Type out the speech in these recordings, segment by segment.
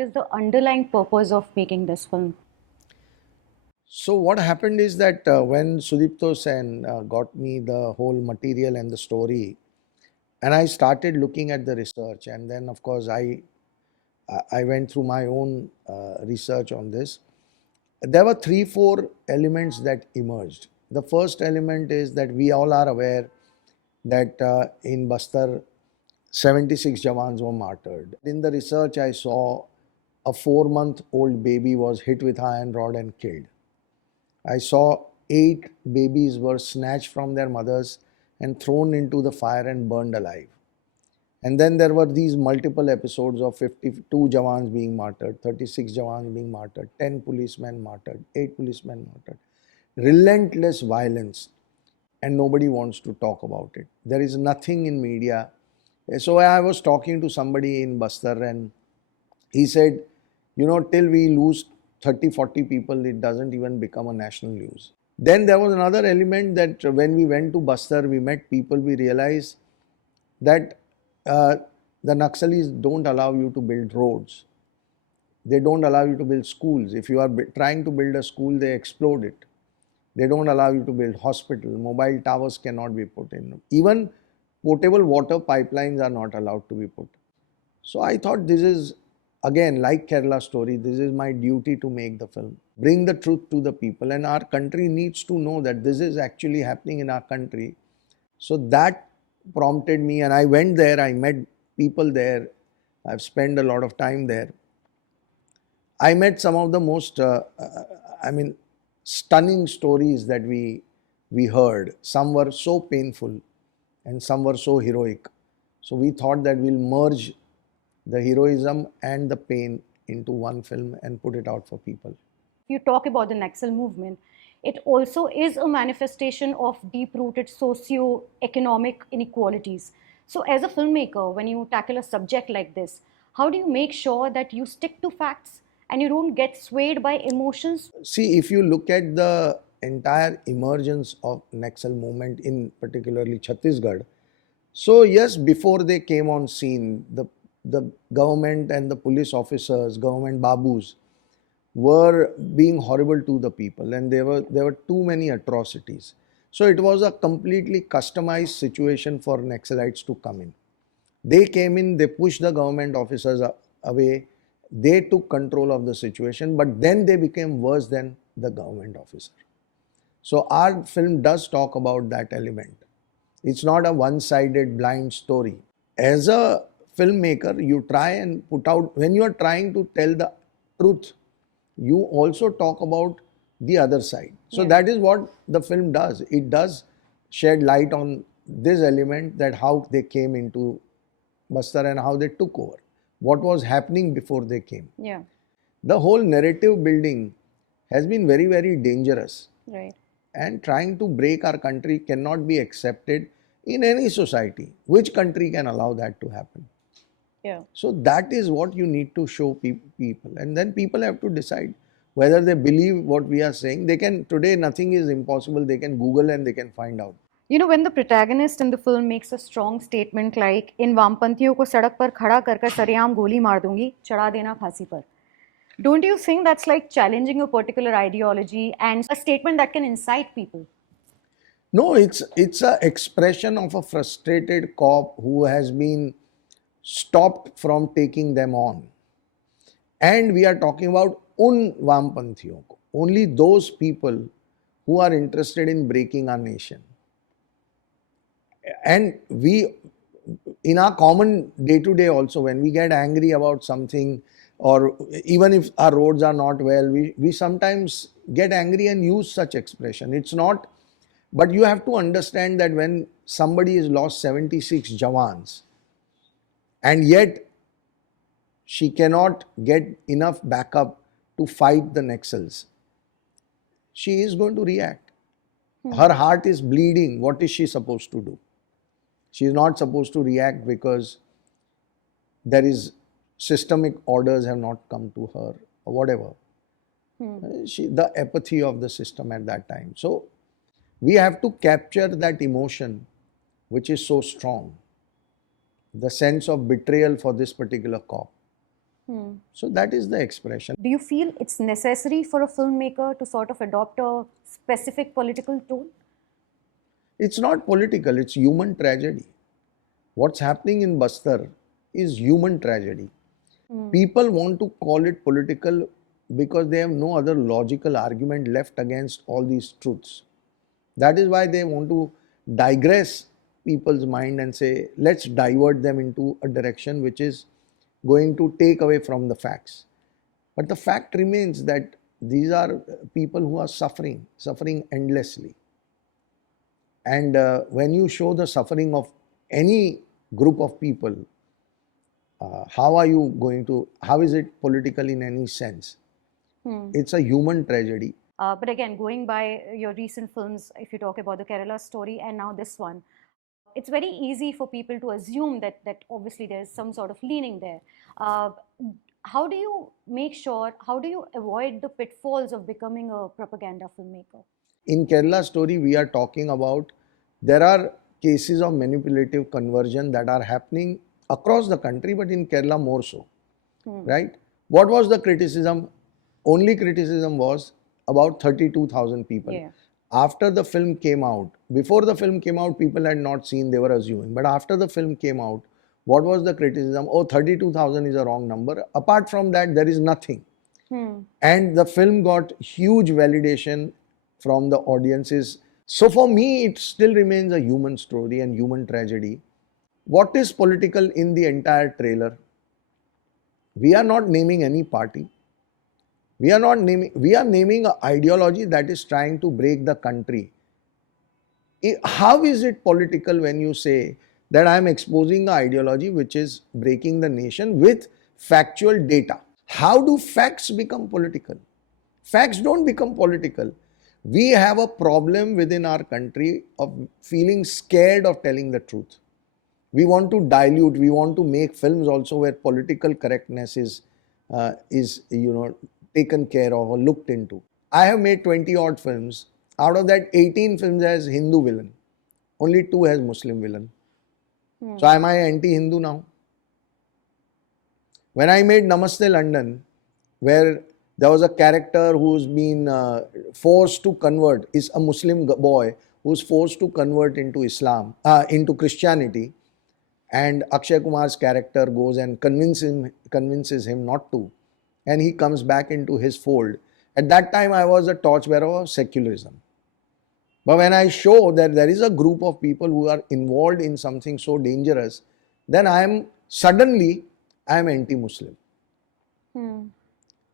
what is the underlying purpose of making this film? So what happened is that when Sudipto Sen got me the whole material and the story, and I started looking at the research, and then of course I went through my own research on this. There were three, four elements that emerged. The first element is that we all are aware that in Bastar, 76 Jawans were martyred. In the research, I saw a 4-month-old baby was hit with iron rod and killed. I saw 8 babies were snatched from their mothers and thrown into the fire and burned alive. And then there were these multiple episodes of 52 Jawans being martyred, 36 Jawans being martyred, 10 policemen martyred, 8 policemen martyred. Relentless violence, and nobody wants to talk about it. There is nothing in media. So I was talking to somebody in Bastar, and he said, till we lose 30, 40 people, it doesn't even become a national news. Then there was another element that when we went to Bastar, we met people, we realized that the Naxalis don't allow you to build roads. They don't allow you to build schools. If you are trying to build a school, they explode it. They don't allow you to build hospital. Mobile towers cannot be put in. Even potable water pipelines are not allowed to be put. So I thought this is, again, like Kerala story, this is my duty to make the film. Bring the truth to the people, and our country needs to know that this is actually happening in our country. So that prompted me, and I went there, I met people there. I've spent a lot of time there. I met some of the most, stunning stories that we heard. Some were so painful and some were so heroic. So we thought that we'll merge the heroism and the pain into one film and put it out for people. You talk about the Naxal movement, it also is a manifestation of deep-rooted socio-economic inequalities. So as a filmmaker, when you tackle a subject like this, how do you make sure that you stick to facts and you don't get swayed by emotions? See, if you look at the entire emergence of Naxal movement in particularly Chhattisgarh, so yes, before they came on scene, the government and the police officers, government babus, were being horrible to the people, and there were too many atrocities. So it was a completely customized situation for Naxalites to come in. They came in, they pushed the government officers away, they took control of the situation, but then they became worse than the government officer. So our film does talk about that element. It's not a one-sided blind story. As a filmmaker, you try and put out, when you are trying to tell the truth, you also talk about the other side. So that is what the film does. It does shed light on this element, that how they came into Bastar and how they took over. What was happening before they came. Yeah. The whole narrative building has been very, very dangerous. Right. And trying to break our country cannot be accepted in any society. Which country can allow that to happen? Yeah. So that is what you need to show people, and then people have to decide whether they believe what we are saying. They can, today nothing is impossible, they can Google and they can find out. You know, when the protagonist in the film makes a strong statement like, इन वामपंथियों को सड़क पर खड़ा कर कर सरेआम गोली मार दूंगी, चढ़ा देना फांसी पर. Don't you think that's like challenging a particular ideology and a statement that can incite people? No, it's a expression of a frustrated cop who has been stopped from taking them on. And we are talking about un Vampanthiyon ko, only those people who are interested in breaking our nation. And we, in our common day-to-day also, when we get angry about something, or even if our roads are not well, we sometimes get angry and use such expression. It's not, but you have to understand that when somebody has lost 76 Jawans, and yet she cannot get enough backup to fight the Naxals, she is going to react. Her heart is bleeding. What is she supposed to do? She is not supposed to react because there is systemic orders have not come to her or whatever. The apathy of the system at that time. So we have to capture that emotion which is so strong. The sense of betrayal for this particular cop. So that is the expression. Do you feel it's necessary for a filmmaker to sort of adopt a specific political tone? It's not political, it's human tragedy. What's happening in Bastar is human tragedy. People want to call it political because they have no other logical argument left against all these truths. That is why they want to digress people's mind and say, let's divert them into a direction which is going to take away from the facts. But the fact remains that these are people who are suffering endlessly. And when you show the suffering of any group of people, how is it political in any sense? It's a human tragedy. But again, going by your recent films, if you talk about the Kerala story and now this one, it's very easy for people to assume that obviously there's some sort of leaning there. Uh, how do you make sure, how do you avoid the pitfalls of becoming a propaganda filmmaker? In Kerala story, we are talking about there are cases of manipulative conversion that are happening across the country, but in Kerala more so. Right? What was the criticism? Only criticism was about 32,000 people. Yeah. After the film came out, before the film came out, people had not seen, they were assuming. But after the film came out, what was the criticism? Oh, 32,000 is a wrong number. Apart from that, there is nothing. And the film got huge validation from the audiences. So for me, it still remains a human story and human tragedy. What is political in the entire trailer? We are not naming any party. We are naming an ideology that is trying to break the country. How is it political when you say that I am exposing an ideology which is breaking the nation with factual data? How do facts become political? Facts don't become political. We have a problem within our country of feeling scared of telling the truth. We want to dilute, we want to make films also where political correctness is taken care of or looked into. I have made 20 odd films. Out of that, 18 films has Hindu villain. Only 2 has Muslim villain. So am I anti-Hindu now? When I made Namaste London, where there was a character who's been forced to convert, is a Muslim boy who's forced to convert into into Christianity, and Akshay Kumar's character goes and convinces him not to, and he comes back into his fold. At that time, I was a torchbearer of secularism. But when I show that there is a group of people who are involved in something so dangerous, then I am anti-Muslim.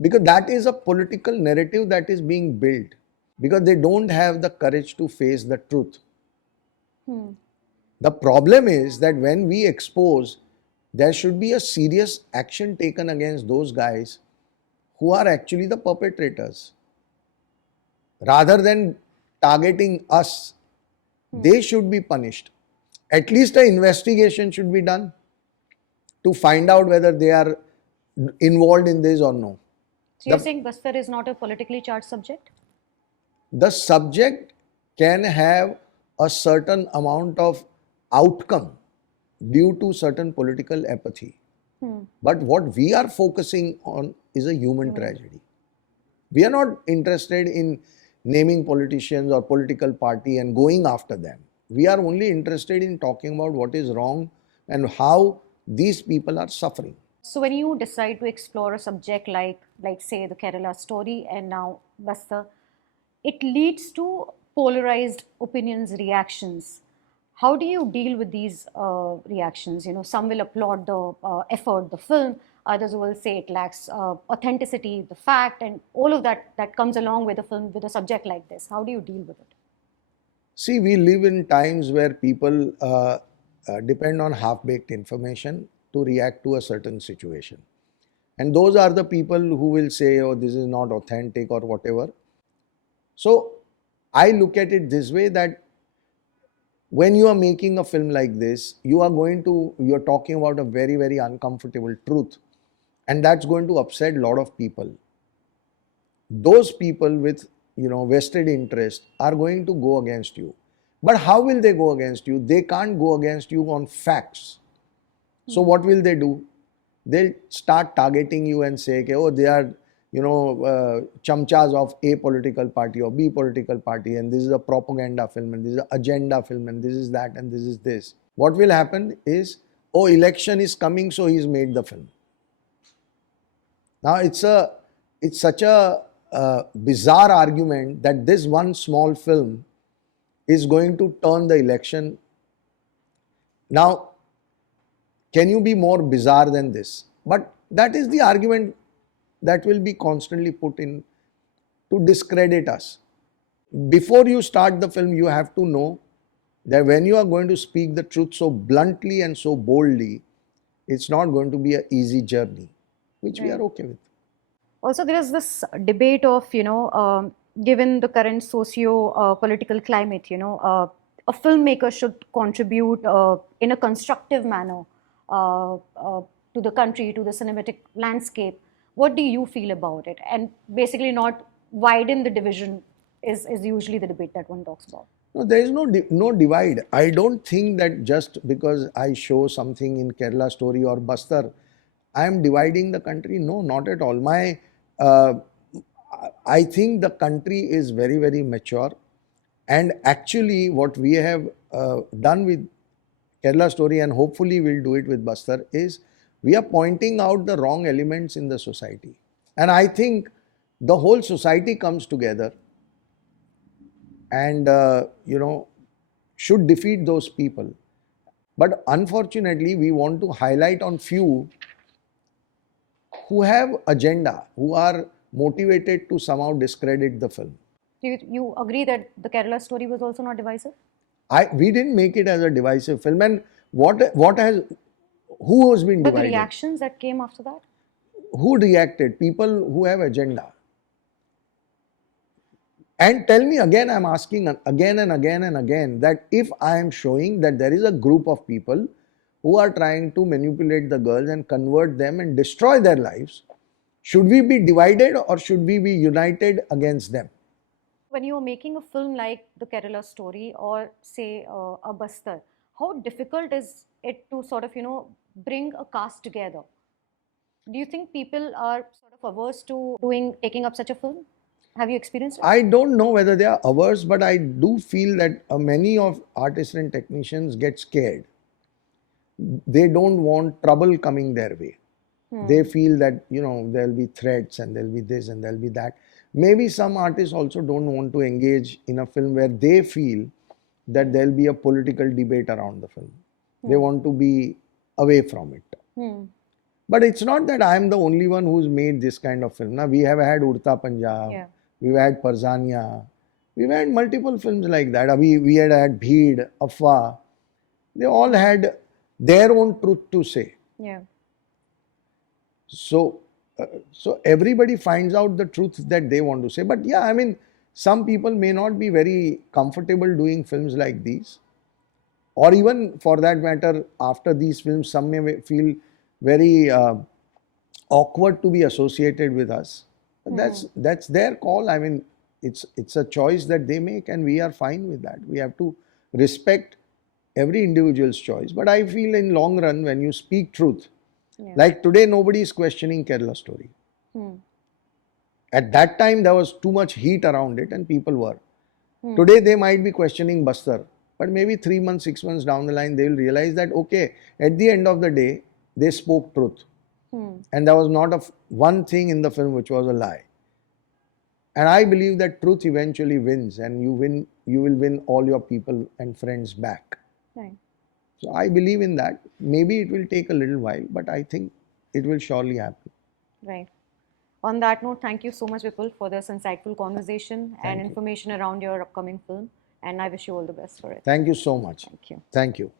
Because that is a political narrative that is being built. Because they don't have the courage to face the truth. The problem is that when we expose, there should be a serious action taken against those guys who are actually the perpetrators. Rather than targeting us, they should be punished. At least an investigation should be done to find out whether they are involved in this or no. So you're saying Bastar is not a politically charged subject? The subject can have a certain amount of outcome due to certain political apathy. But what we are focusing on is a human tragedy. We are not interested in naming politicians or political party and going after them. We are only interested in talking about what is wrong and how these people are suffering. So when you decide to explore a subject like say the Kerala story and now Bastar, it leads to polarized opinions, reactions. How do you deal with these reactions? Some will applaud the effort, the film. Others will say it lacks authenticity, the fact, and all of that comes along with a film, with a subject like this. How do you deal with it? See, we live in times where people depend on half-baked information to react to a certain situation. And those are the people who will say, oh, this is not authentic or whatever. So I look at it this way, that when you are making a film like this, you're talking about a very, very uncomfortable truth. And that's going to upset a lot of people. Those people with vested interest are going to go against you. But how will they go against you? They can't go against you on facts. So what will they do? they'll start targeting you and say, okay, oh, they are, chamchas of A political party or B political party, and this is a propaganda film, and this is an agenda film, and this is that, and this is this. What will happen is, oh, election is coming, so he's made the film. Now it's such a bizarre argument that this one small film is going to turn the election. Now, can you be more bizarre than this? But that is the argument that will be constantly put in to discredit us. Before you start the film, you have to know that when you are going to speak the truth so bluntly and so boldly, it's not going to be an easy journey, which we are okay with. Also, there is this debate of, given the current socio-political climate, a filmmaker should contribute in a constructive manner to the country, to the cinematic landscape. What do you feel about it? And basically not widen the division is usually the debate that one talks about. No, there is no divide. I don't think that just because I show something in Kerala Story or Bastar, I am dividing the country. No, not at all. I think the country is very, very mature. And actually, what we have done with Kerala Story, and hopefully we'll do it with Bastar, is we are pointing out the wrong elements in the society. And I think the whole society comes together and, should defeat those people. But unfortunately, we want to highlight on few who have agenda, who are motivated to somehow discredit the film. Do you agree that the Kerala Story was also not divisive? We didn't make it as a divisive film. And who has been But the divided? reactions that came after that? Who reacted? People who have agenda. And tell me again, I'm asking again and again and again, that if I am showing that there is a group of people who are trying to manipulate the girls and convert them and destroy their lives, should we be divided or should we be united against them? When you're making a film like the Kerala Story or say a Bastar, how difficult is it to sort of, bring a cast together? Do you think people are sort of averse to taking up such a film? Have you experienced it? I don't know whether they are averse, but I do feel that many of artists and technicians get scared. They don't want trouble coming their way. They feel that, there'll be threats and there'll be this and there'll be that. Maybe some artists also don't want to engage in a film where they feel that there'll be a political debate around the film. They want to be away from it. But it's not that I'm the only one who's made this kind of film. Now, we have had Urta Punjab, we've had Parzania, we've had multiple films like that. We had Bheed, Afwa. They all had their own truth to say. Yeah. So everybody finds out the truth that they want to say. But yeah, I mean, some people may not be very comfortable doing films like these. Or even for that matter, after these films, some may feel very awkward to be associated with us. But that's their call. I mean, it's a choice that they make and we are fine with that. We have to respect every individual's choice. But I feel in long run, when you speak truth, like today, nobody is questioning Kerala Story. At that time, there was too much heat around it and people were. Today, they might be questioning Bastar. But maybe 3 months, 6 months down the line, they will realize that, okay, at the end of the day, they spoke truth. And there was not one thing in the film which was a lie. And I believe that truth eventually wins and you will win all your people and friends back. Right. So I believe in that. Maybe it will take a little while, but I think it will surely happen. Right. On that note, thank you so much, Vipul, for this insightful conversation and information around your upcoming film. And I wish you all the best for it. Thank you so much. Thank you. Thank you.